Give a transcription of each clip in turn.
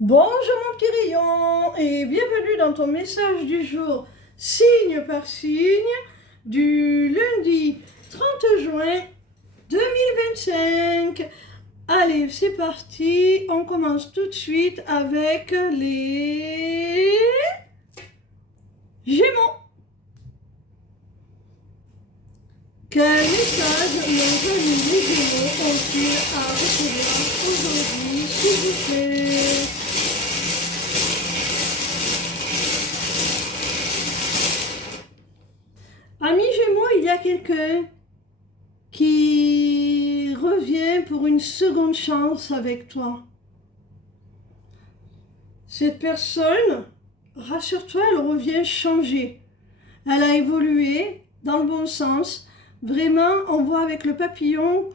Bonjour mon petit rayon et bienvenue dans ton message du jour, signe par signe, du lundi 30 juin 2025. Allez, c'est parti, on commence tout de suite avec les Gémeaux. Quel message nos amis les Gémeaux ont-ils à recevoir aujourd'hui, s'il vous plaît? Amis Gémeaux, il y a quelqu'un qui revient pour une seconde chance avec toi. Cette personne, rassure-toi, elle revient changée. Elle a évolué dans le bon sens. Vraiment, on voit avec le papillon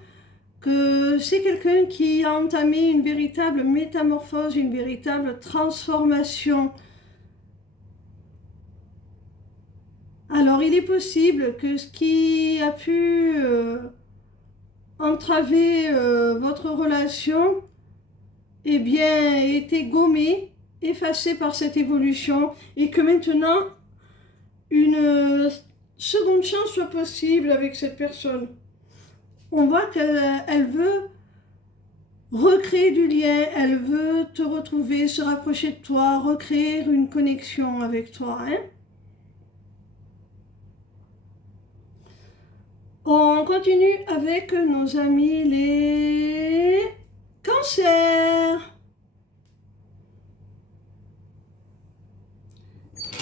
que c'est quelqu'un qui a entamé une véritable métamorphose, une véritable transformation. Alors, il est possible que ce qui a pu entraver votre relation ait bien été gommé, effacé par cette évolution et que maintenant, une seconde chance soit possible avec cette personne. On voit qu'elle veut recréer du lien, elle veut te retrouver, se rapprocher de toi, recréer une connexion avec toi. On continue avec nos amis les cancers.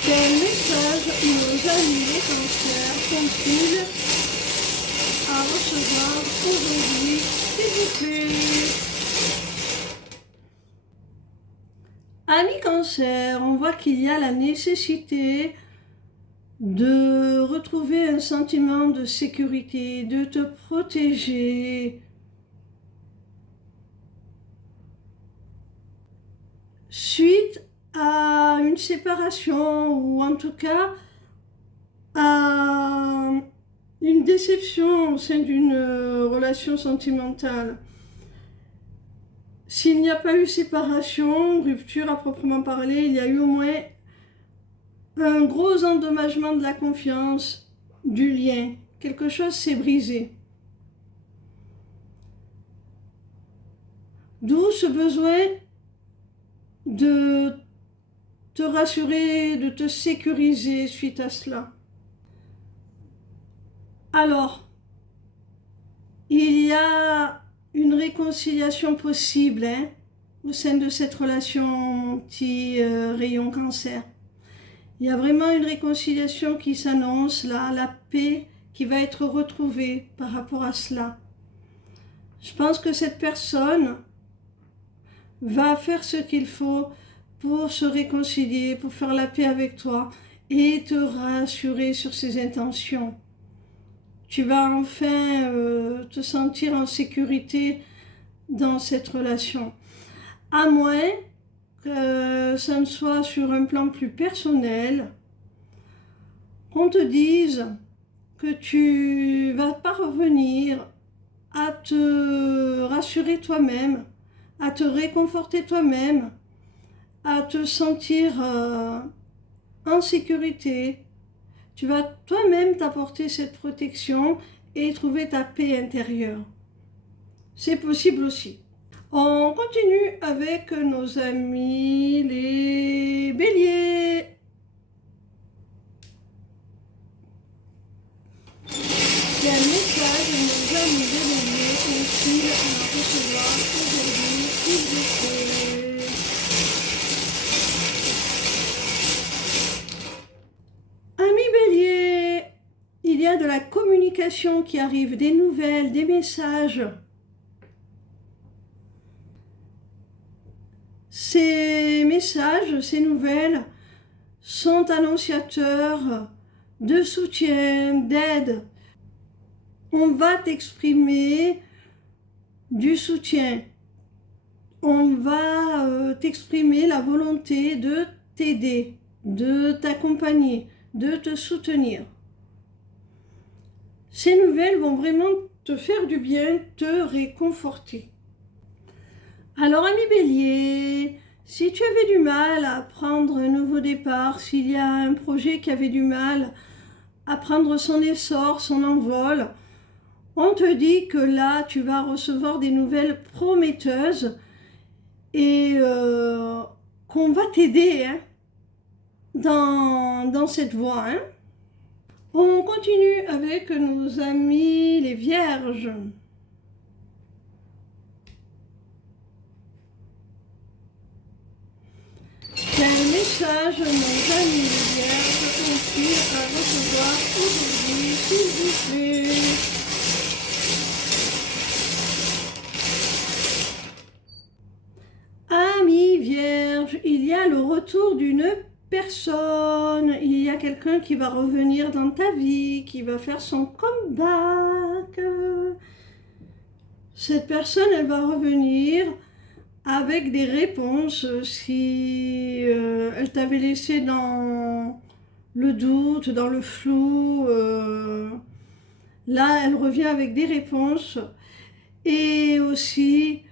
Quel message nos amis les cancers sont-ils à recevoir aujourd'hui, s'il vous plaît? Amis cancer, on voit qu'il y a la nécessité de retrouver un sentiment de sécurité, de te protéger. Suite à une séparation ou en tout cas à une déception au sein d'une relation sentimentale. S'il n'y a pas eu séparation, rupture à proprement parler, il y a eu au moins un gros endommagement de la confiance, du lien. Quelque chose s'est brisé. D'où ce besoin de te rassurer, de te sécuriser suite à cela. Alors, il y a une réconciliation possible au sein de cette relation petit rayon cancer. Il y a vraiment une réconciliation qui s'annonce là, la paix qui va être retrouvée par rapport à cela. Je pense que cette personne va faire ce qu'il faut pour se réconcilier, pour faire la paix avec toi et te rassurer sur ses intentions. Tu vas enfin te sentir en sécurité dans cette relation. À moins que ça ne soit sur un plan plus personnel, qu'on te dise que tu vas parvenir à te rassurer toi-même, à te réconforter toi-même, à te sentir en sécurité. Tu vas toi-même t'apporter cette protection et trouver ta paix intérieure. C'est possible aussi. On continue avec nos amis les béliers. Quel message nos amis les béliers ont-ils à recevoir aujourd'hui, s'il vous plaît? Amis béliers, il y a de la communication qui arrive, des nouvelles, des messages. Ces messages, ces nouvelles sont annonciateurs de soutien, d'aide. On va t'exprimer du soutien. On va t'exprimer la volonté de t'aider, de t'accompagner, de te soutenir. Ces nouvelles vont vraiment te faire du bien, te réconforter. Alors, ami bélier, Si tu avais du mal à prendre un nouveau départ, s'il y a un projet qui avait du mal à prendre son essor, son envol, on te dit que là, tu vas recevoir des nouvelles prometteuses et qu'on va t'aider hein, dans cette voie. Hein. On continue avec nos amis les vierges. Quel message, nos amis les vierges, ont-ils à recevoir aujourd'hui, s'il vous plaît? Amis vierges, il y a le retour d'une personne, il y a quelqu'un qui va revenir dans ta vie, qui va faire son comeback. Cette personne, elle va revenir avec des réponses si elle t'avait laissé dans le doute, dans le flou. Là, elle revient avec des réponses et aussi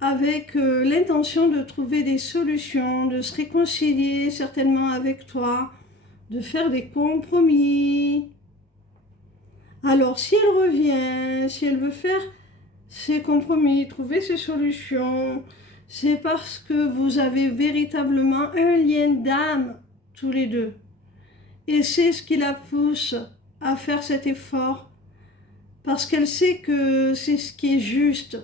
avec l'intention de trouver des solutions, de se réconcilier certainement avec toi, de faire des compromis. Alors, si elle revient, si elle veut faire ses compromis, trouver ses solutions, c'est parce que vous avez véritablement un lien d'âme tous les deux. Et c'est ce qui la pousse à faire cet effort, parce qu'elle sait que c'est ce qui est juste.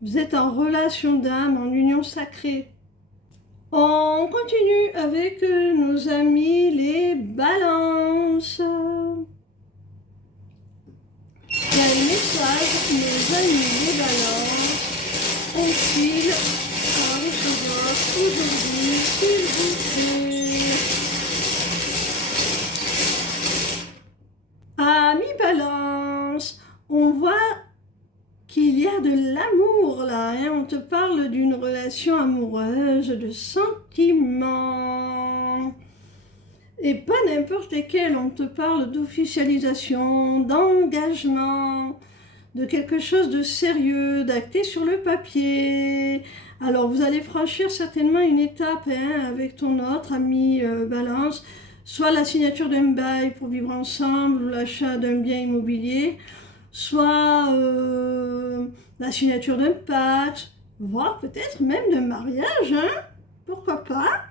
Vous êtes en relation d'âme, en union sacrée. On continue avec nos amis les balances. Quel message nos amis les balances ont-ils à recevoir aujourd'hui, s'il vous plaît? Amis balance, on voit qu'il y a de l'amour là, hein? On te parle d'une relation amoureuse, de sentiments. Et pas n'importe lesquels, on te parle d'officialisation, d'engagement, de quelque chose de sérieux, d'acté sur le papier. Alors vous allez franchir certainement une étape hein, avec ton autre ami balance, soit la signature d'un bail pour vivre ensemble ou l'achat d'un bien immobilier, soit la signature d'un pacte, voire peut-être même d'un mariage, hein? Pourquoi pas?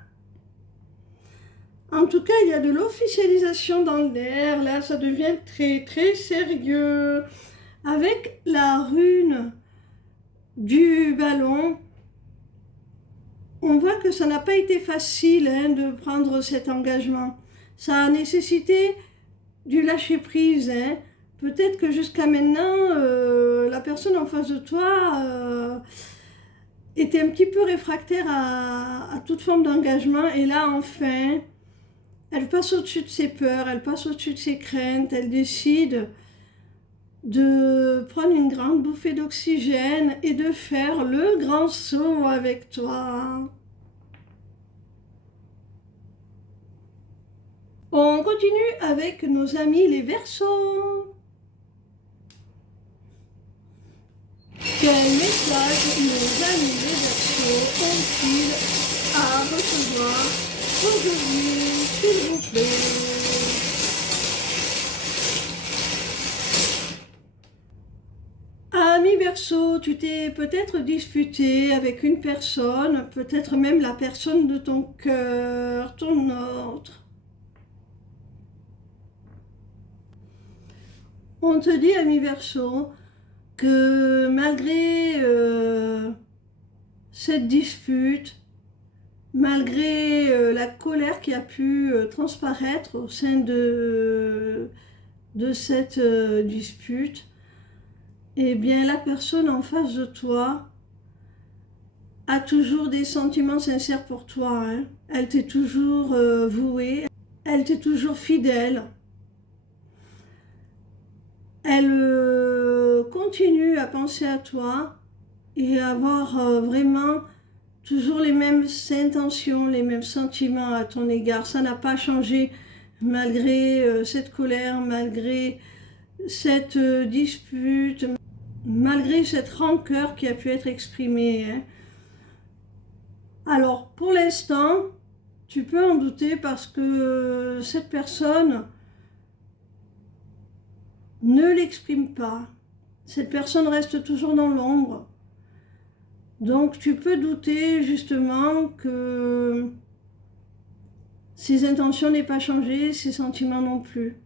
En tout cas, il y a de l'officialisation dans l'air, là ça devient très très sérieux. Avec la rune du ballon, on voit que ça n'a pas été facile hein, de prendre cet engagement. Ça a nécessité du lâcher-prise, hein. Peut-être que jusqu'à maintenant, la personne en face de toi était un petit peu réfractaire à toute forme d'engagement. Et là, enfin, elle passe au-dessus de ses peurs, elle passe au-dessus de ses craintes, elle décide de prendre une grande bouffée d'oxygène et de faire le grand saut avec toi. On continue avec nos amis les Verseaux. Quel message nos amis les Verseaux ont-ils à recevoir aujourd'hui, s'il vous plaît? Ami Verseau, tu t'es peut-être disputé avec une personne, peut-être même la personne de ton cœur, ton autre. On te dit, ami Verseau, que malgré cette dispute, malgré la colère qui a pu transparaître au sein de cette dispute, eh bien la personne en face de toi a toujours des sentiments sincères pour toi. Hein. Elle t'est toujours vouée, elle t'est toujours fidèle. Elle continue à penser à toi et à avoir vraiment toujours les mêmes intentions, les mêmes sentiments à ton égard. Ça n'a pas changé malgré cette colère, malgré cette dispute. malgré cette rancœur qui a pu être exprimée, hein. Alors, pour l'instant, tu peux en douter parce que cette personne ne l'exprime pas. Cette personne reste toujours dans l'ombre. Donc, tu peux douter justement que ses intentions n'aient pas changé, ses sentiments non plus.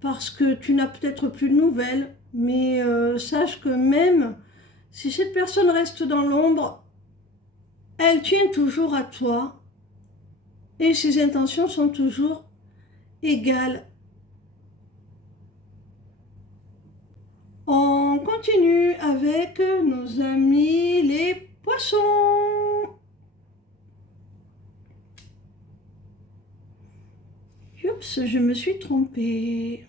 Parce que tu n'as peut-être plus de nouvelles, mais sache que même si cette personne reste dans l'ombre, elle tient toujours à toi et ses intentions sont toujours égales. On continue avec nos amis les poissons. Oups, je me suis trompée.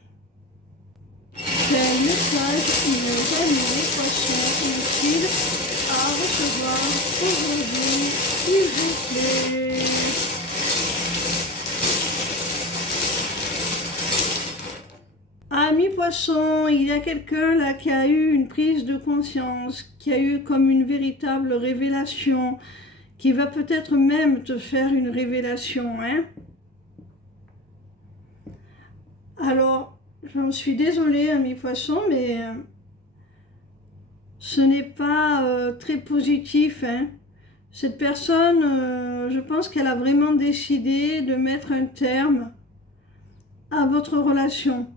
Quel message nos amis les poissons ont-ils à recevoir aujourd'hui, s'il vous plaît? Amis poissons, il y a quelqu'un là qui a eu une prise de conscience, qui a eu comme une véritable révélation, qui va peut-être même te faire une révélation, hein? Alors, j'en suis désolée, amis poissons, mais ce n'est pas très positif, hein. Cette personne, je pense qu'elle a vraiment décidé de mettre un terme à votre relation,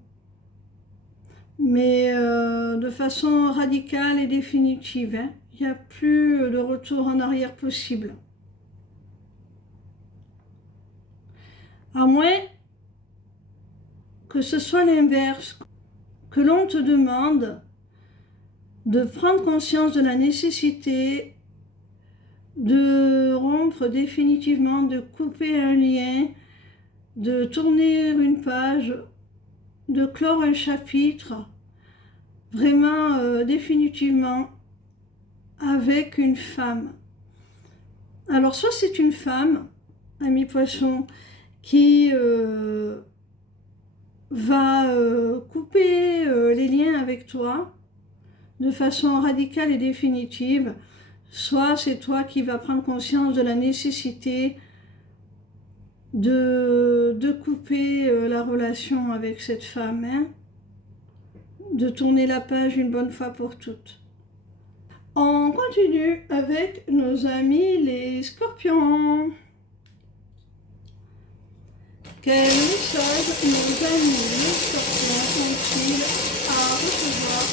mais de façon radicale et définitive, hein. Il n'y a plus de retour en arrière possible. À moins que ce soit l'inverse, que l'on te demande de prendre conscience de la nécessité de rompre définitivement, de couper un lien, de tourner une page, de clore un chapitre, vraiment définitivement, avec une femme. Alors soit c'est une femme, ami poisson, qui va couper les liens avec toi de façon radicale et définitive, soit c'est toi qui vas prendre conscience de la nécessité de couper la relation avec cette femme, hein, de tourner la page une bonne fois pour toutes. On continue avec nos amis les scorpions. Quel message nos amis les scorpions ont-ils à recevoir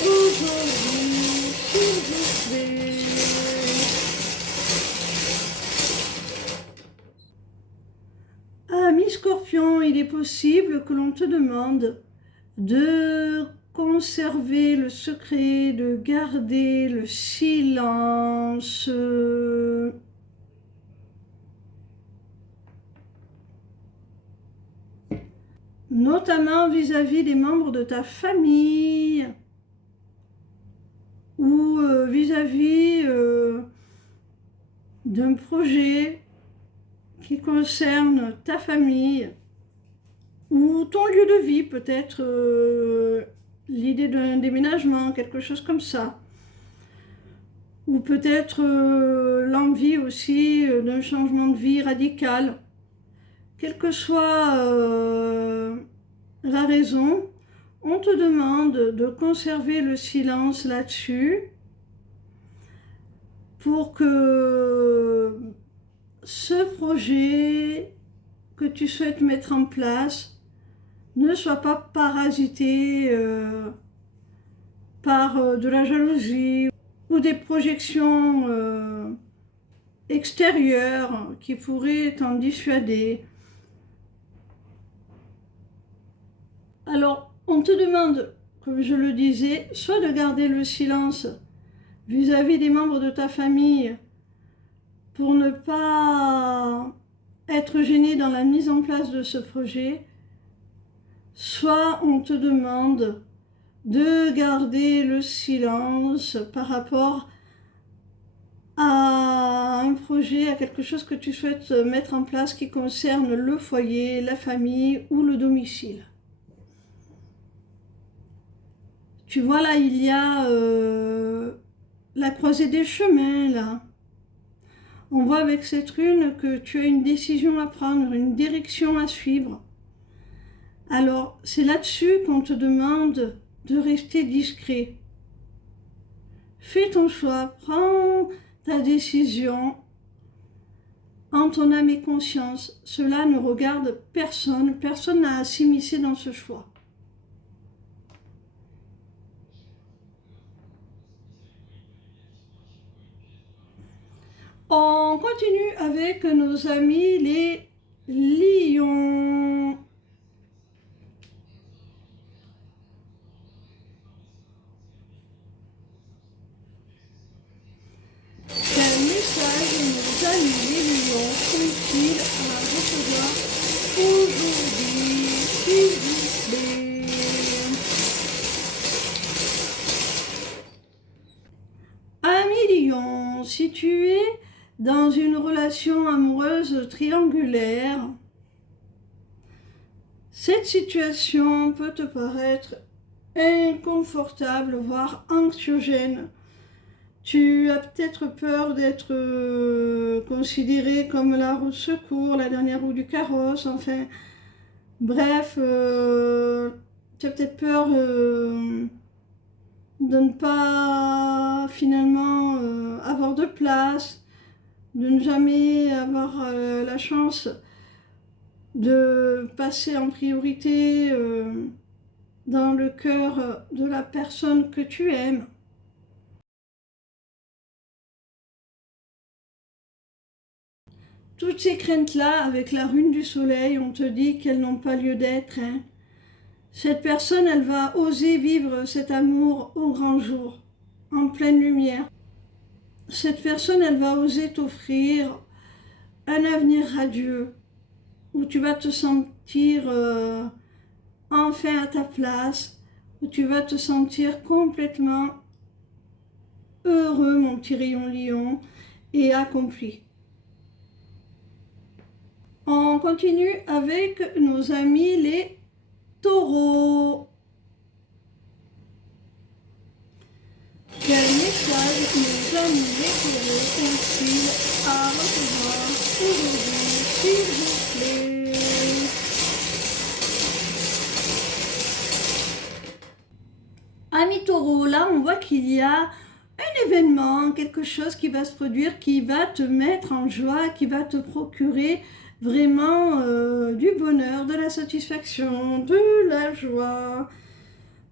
aujourd'hui, s'il vous plaît? Ami Scorpion, il est possible que l'on te demande de conserver le secret, de garder le silence. Notamment vis-à-vis des membres de ta famille ou vis-à-vis d'un projet qui concerne ta famille ou ton lieu de vie, peut-être l'idée d'un déménagement, quelque chose comme ça. Ou peut-être l'envie aussi d'un changement de vie radical. Quelle que soit la raison, on te demande de conserver le silence là-dessus pour que ce projet que tu souhaites mettre en place ne soit pas parasité par de la jalousie ou des projections extérieures qui pourraient t'en dissuader. Alors, on te demande, comme je le disais, soit de garder le silence vis-à-vis des membres de ta famille pour ne pas être gêné dans la mise en place de ce projet, soit on te demande de garder le silence par rapport à un projet, à quelque chose que tu souhaites mettre en place qui concerne le foyer, la famille ou le domicile. Tu vois là, il y a la croisée des chemins là. On voit avec cette rune que tu as une décision à prendre, une direction à suivre. Alors, c'est là-dessus qu'on te demande de rester discret. Fais ton choix, prends ta décision en ton âme et conscience. Cela ne regarde personne, personne n'a à s'immiscer dans ce choix. On continue avec nos amis les lions. Quel message nos amis les lions sont-ils à recevoir aujourd'hui, s'il vous plaît? Amis lions, si tu es dans une relation amoureuse triangulaire, cette situation peut te paraître inconfortable, voire anxiogène. Tu as peut-être peur d'être considéré comme la roue de secours, la dernière roue du carrosse, enfin, bref, tu as peut-être peur de ne pas finalement avoir de place, de ne jamais avoir la chance de passer en priorité dans le cœur de la personne que tu aimes. Toutes ces craintes-là, avec la rune du soleil, on te dit qu'elles n'ont pas lieu d'être. Hein. Cette personne, elle va oser vivre cet amour au grand jour, en pleine lumière. Cette personne, elle va oser t'offrir un avenir radieux, où tu vas te sentir enfin à ta place, où tu vas te sentir complètement heureux, mon petit rayon lion, et accompli. On continue avec nos amis les taureaux. Quel message nos amis les taureaux ont-ils à recevoir aujourd'hui, s'il vous plaît? Amis taureaux, là on voit qu'il y a un événement, quelque chose qui va se produire, qui va te mettre en joie, qui va te procurer vraiment du bonheur, de la satisfaction, de la joie.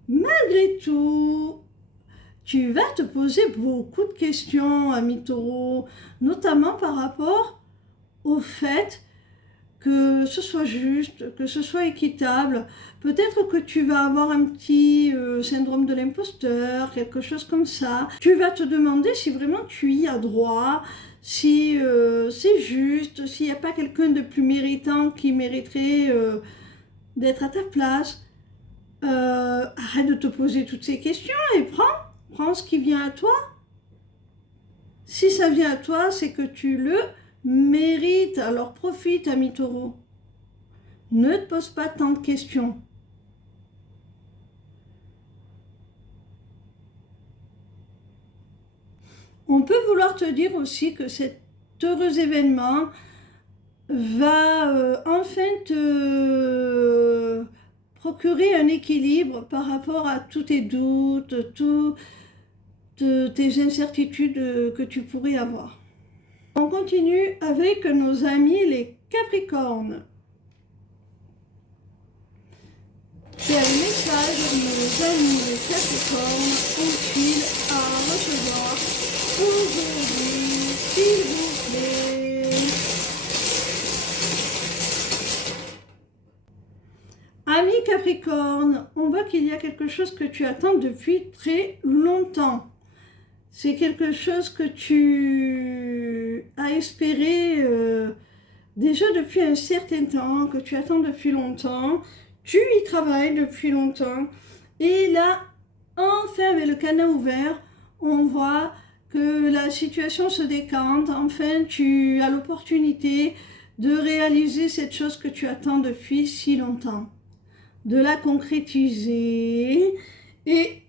Malgré tout, tu vas te poser beaucoup de questions, ami taureau, notamment par rapport au fait que ce soit juste, que ce soit équitable. Peut-être que tu vas avoir un petit syndrome de l'imposteur, quelque chose comme ça. Tu vas te demander si vraiment tu y as droit, si c'est juste, s'il n'y a pas quelqu'un de plus méritant qui mériterait d'être à ta place. Arrête de te poser toutes ces questions et prends ce qui vient à toi. Si ça vient à toi, c'est que tu le mérites. Alors profite, ami taureau. Ne te pose pas tant de questions. On peut vouloir te dire aussi que cet heureux événement va enfin te procurer un équilibre par rapport à tous tes doutes, toutes tes incertitudes que tu pourrais avoir. On continue avec nos amis les Capricornes. Quel message nos amis les Capricornes ont-ils à recevoir aujourd'hui, s'il vous plaît? Ami Capricorne, on voit qu'il y a quelque chose que tu attends depuis très longtemps. C'est quelque chose que tu as espéré déjà depuis un certain temps, que tu attends depuis longtemps. Tu y travailles depuis longtemps. Et là, enfin, avec le canal ouvert, on voit que la situation se décante. Enfin, tu as l'opportunité de réaliser cette chose que tu attends depuis si longtemps. De la concrétiser et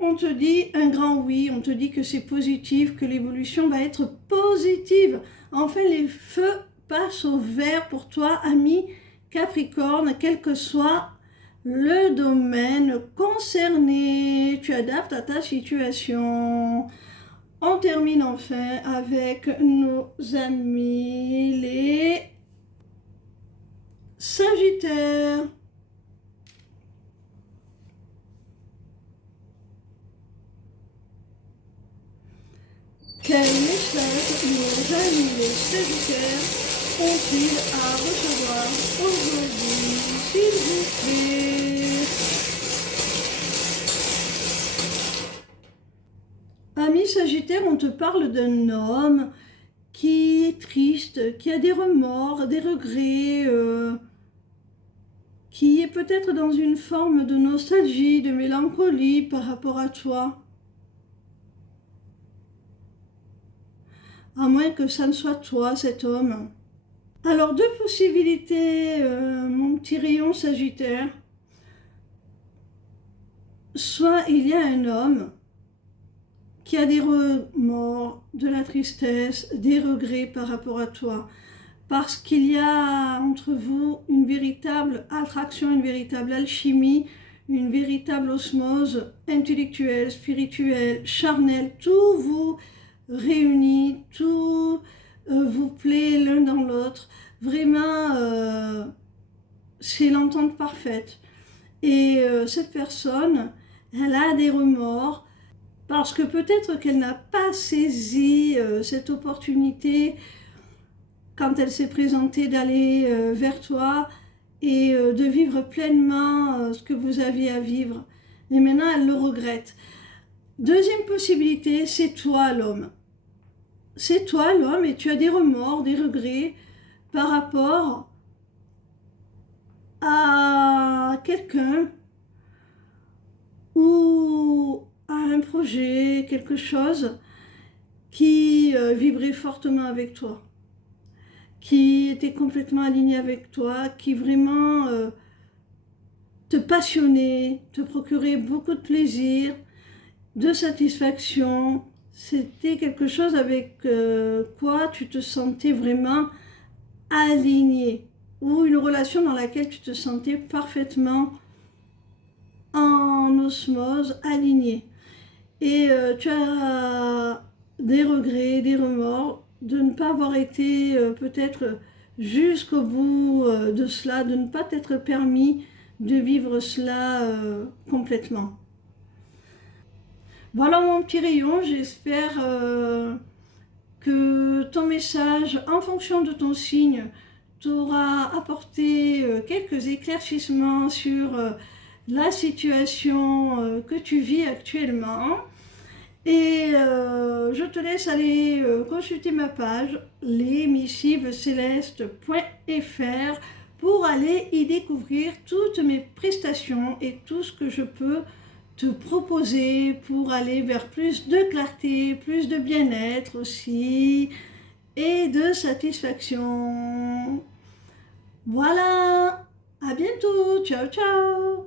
on te dit un grand oui, on te dit que c'est positif, que l'évolution va être positive. Enfin, les feux passent au vert pour toi, ami Capricorne, quel que soit le domaine concerné. Tu adaptes à ta situation. On termine enfin avec nos amis les Sagittaires. Quel message nos amis les Sagittaires ont-ils à recevoir aujourd'hui, s'il vous plaît? Ami Sagittaire, on te parle d'un homme qui est triste, qui a des remords, des regrets, qui est peut-être dans une forme de nostalgie, de mélancolie par rapport à toi. À moins que ça ne soit toi, cet homme. Alors, deux possibilités, mon petit rayon Sagittaire. Soit il y a un homme qui a des remords, de la tristesse, des regrets par rapport à toi, parce qu'il y a entre vous une véritable attraction, une véritable alchimie, une véritable osmose intellectuelle, spirituelle, charnelle, tout vous réunit, tout vous plaît l'un dans l'autre. Vraiment, c'est l'entente parfaite. Et cette personne, elle a des remords parce que peut-être qu'elle n'a pas saisi cette opportunité quand elle s'est présentée d'aller vers toi et de vivre pleinement ce que vous aviez à vivre. Et maintenant, elle le regrette. Deuxième possibilité, c'est toi l'homme. C'est toi l'homme et tu as des remords, des regrets par rapport à quelqu'un ou à un projet, quelque chose qui vibrait fortement avec toi, qui était complètement aligné avec toi, qui vraiment te passionnait, te procurait beaucoup de plaisir, de satisfaction. C'était quelque chose avec quoi tu te sentais vraiment aligné, ou une relation dans laquelle tu te sentais parfaitement en osmose, aligné. Et tu as des regrets, des remords de ne pas avoir été peut-être jusqu'au bout de cela, de ne pas t'être permis de vivre cela complètement. Voilà mon petit rayon, j'espère que ton message, en fonction de ton signe, t'aura apporté quelques éclaircissements sur la situation que tu vis actuellement. Et je te laisse aller consulter ma page lesmissivescelestes.fr pour aller y découvrir toutes mes prestations et tout ce que je peux te proposer pour aller vers plus de clarté, plus de bien-être aussi et de satisfaction. Voilà, à bientôt, ciao ciao.